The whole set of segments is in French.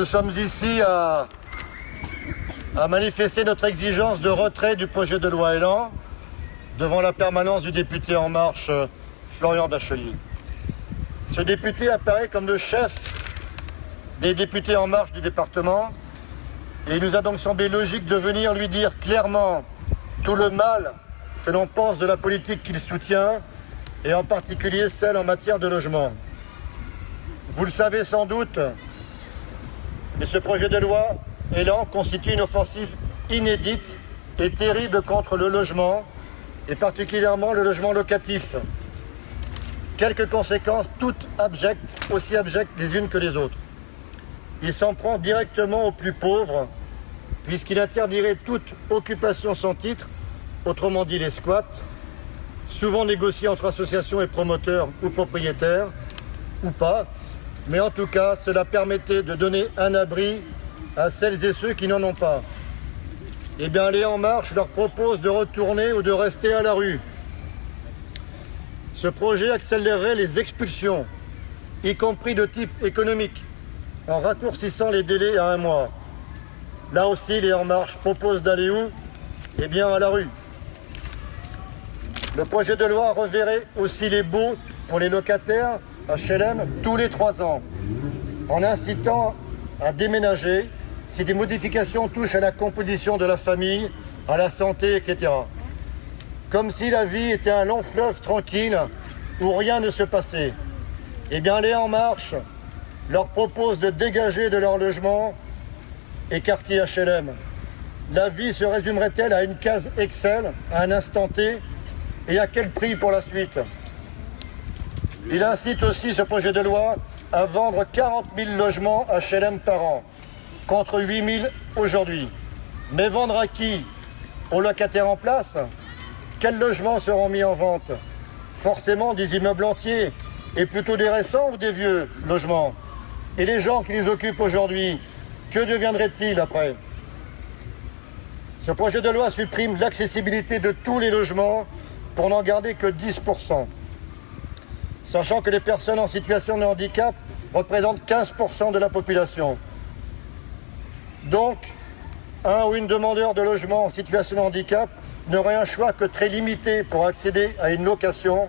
Nous sommes ici à manifester notre exigence de retrait du projet de loi Elan devant la permanence du député En Marche, Florian Bachelier. Ce député apparaît comme le chef des députés En Marche du département et il nous a donc semblé logique de venir lui dire clairement tout le mal que l'on pense de la politique qu'il soutient et en particulier celle en matière de logement. Vous le savez sans doute, mais ce projet de loi Elan constitue une offensive inédite et terrible contre le logement, et particulièrement le logement locatif. Quelques conséquences toutes abjectes, aussi abjectes les unes que les autres. Il s'en prend directement aux plus pauvres, puisqu'il interdirait toute occupation sans titre, autrement dit les squats, souvent négociés entre associations et promoteurs ou propriétaires, ou pas, mais en tout cas, cela permettait de donner un abri à celles et ceux qui n'en ont pas. Eh bien, les En Marche leur proposent de retourner ou de rester à la rue. Ce projet accélérerait les expulsions, y compris de type économique, en raccourcissant les délais à 1 mois. Là aussi, les En Marche proposent d'aller où? Eh bien, à la rue. Le projet de loi reverrait aussi les baux pour les locataires HLM tous les 3 ans, en incitant à déménager si des modifications touchent à la composition de la famille, à la santé, etc. Comme si la vie était un long fleuve tranquille où rien ne se passait. Eh bien, les En Marche leur proposent de dégager de leur logement et quartier HLM. La vie se résumerait-elle à une case Excel, à un instant T, et à quel prix pour la suite? Il incite aussi ce projet de loi à vendre 40 000 logements HLM par an, contre 8 000 aujourd'hui. Mais vendre à qui? Aux locataires en place? Quels logements seront mis en vente? Forcément des immeubles entiers, et plutôt des récents ou des vieux logements? Et les gens qui les occupent aujourd'hui, que deviendraient-ils après? Ce projet de loi supprime l'accessibilité de tous les logements pour n'en garder que 10%. Sachant que les personnes en situation de handicap représentent 15% de la population. Donc, un ou une demandeur de logement en situation de handicap n'aurait un choix que très limité pour accéder à une location,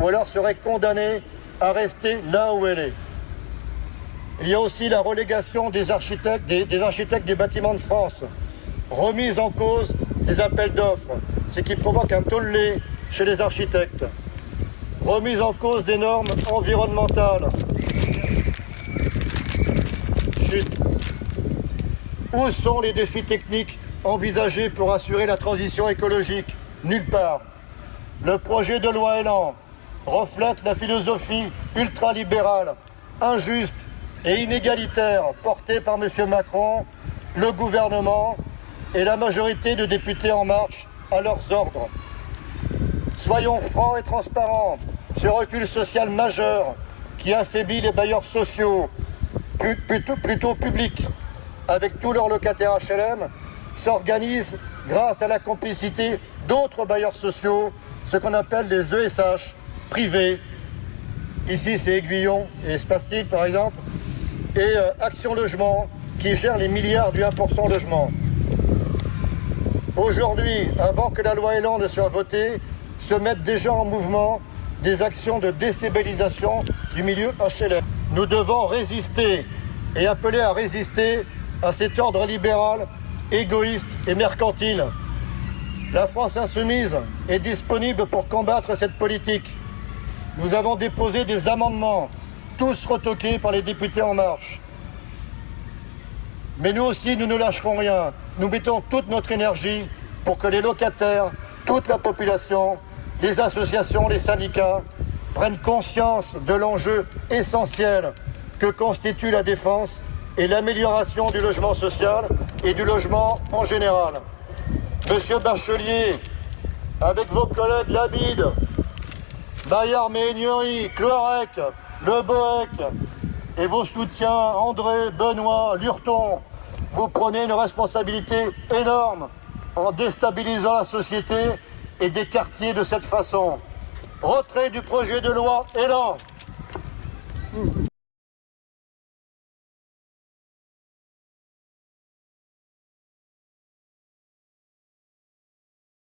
ou alors serait condamné à rester là où elle est. Il y a aussi la relégation des architectes des bâtiments de France, remise en cause des appels d'offres, ce qui provoque un tollé chez les architectes. Remise en cause des normes environnementales. Chut. Où sont les défis techniques envisagés pour assurer la transition écologique? Nulle part. Le projet de loi Elan reflète la philosophie ultralibérale, injuste et inégalitaire portée par M. Macron, le gouvernement et la majorité de députés En Marche à leurs ordres. Soyons francs et transparents, ce recul social majeur qui affaiblit les bailleurs sociaux, plutôt publics, avec tous leurs locataires HLM, s'organise grâce à la complicité d'autres bailleurs sociaux, ce qu'on appelle les ESH privés. Ici, c'est Aiguillon et Spacil, par exemple, et Action Logement, qui gère les milliards du 1% logement. Aujourd'hui, avant que la loi Elan ne soit votée, se mettent déjà en mouvement des actions de décibélisation du milieu HLM. Nous devons résister et appeler à résister à cet ordre libéral, égoïste et mercantile. La France insoumise est disponible pour combattre cette politique. Nous avons déposé des amendements, tous retoqués par les députés En Marche. Mais nous aussi, nous ne lâcherons rien. Nous mettons toute notre énergie pour que les locataires, toute la population, les associations, les syndicats prennent conscience de l'enjeu essentiel que constitue la défense et l'amélioration du logement social et du logement en général. Monsieur Bachelier, avec vos collègues Labide, Bayard-Méhaignerie, Cloarec, Le Bohec et vos soutiens André, Benoît, Lurton, vous prenez une responsabilité énorme en déstabilisant la société et des quartiers de cette façon. Retrait du projet de loi Elan.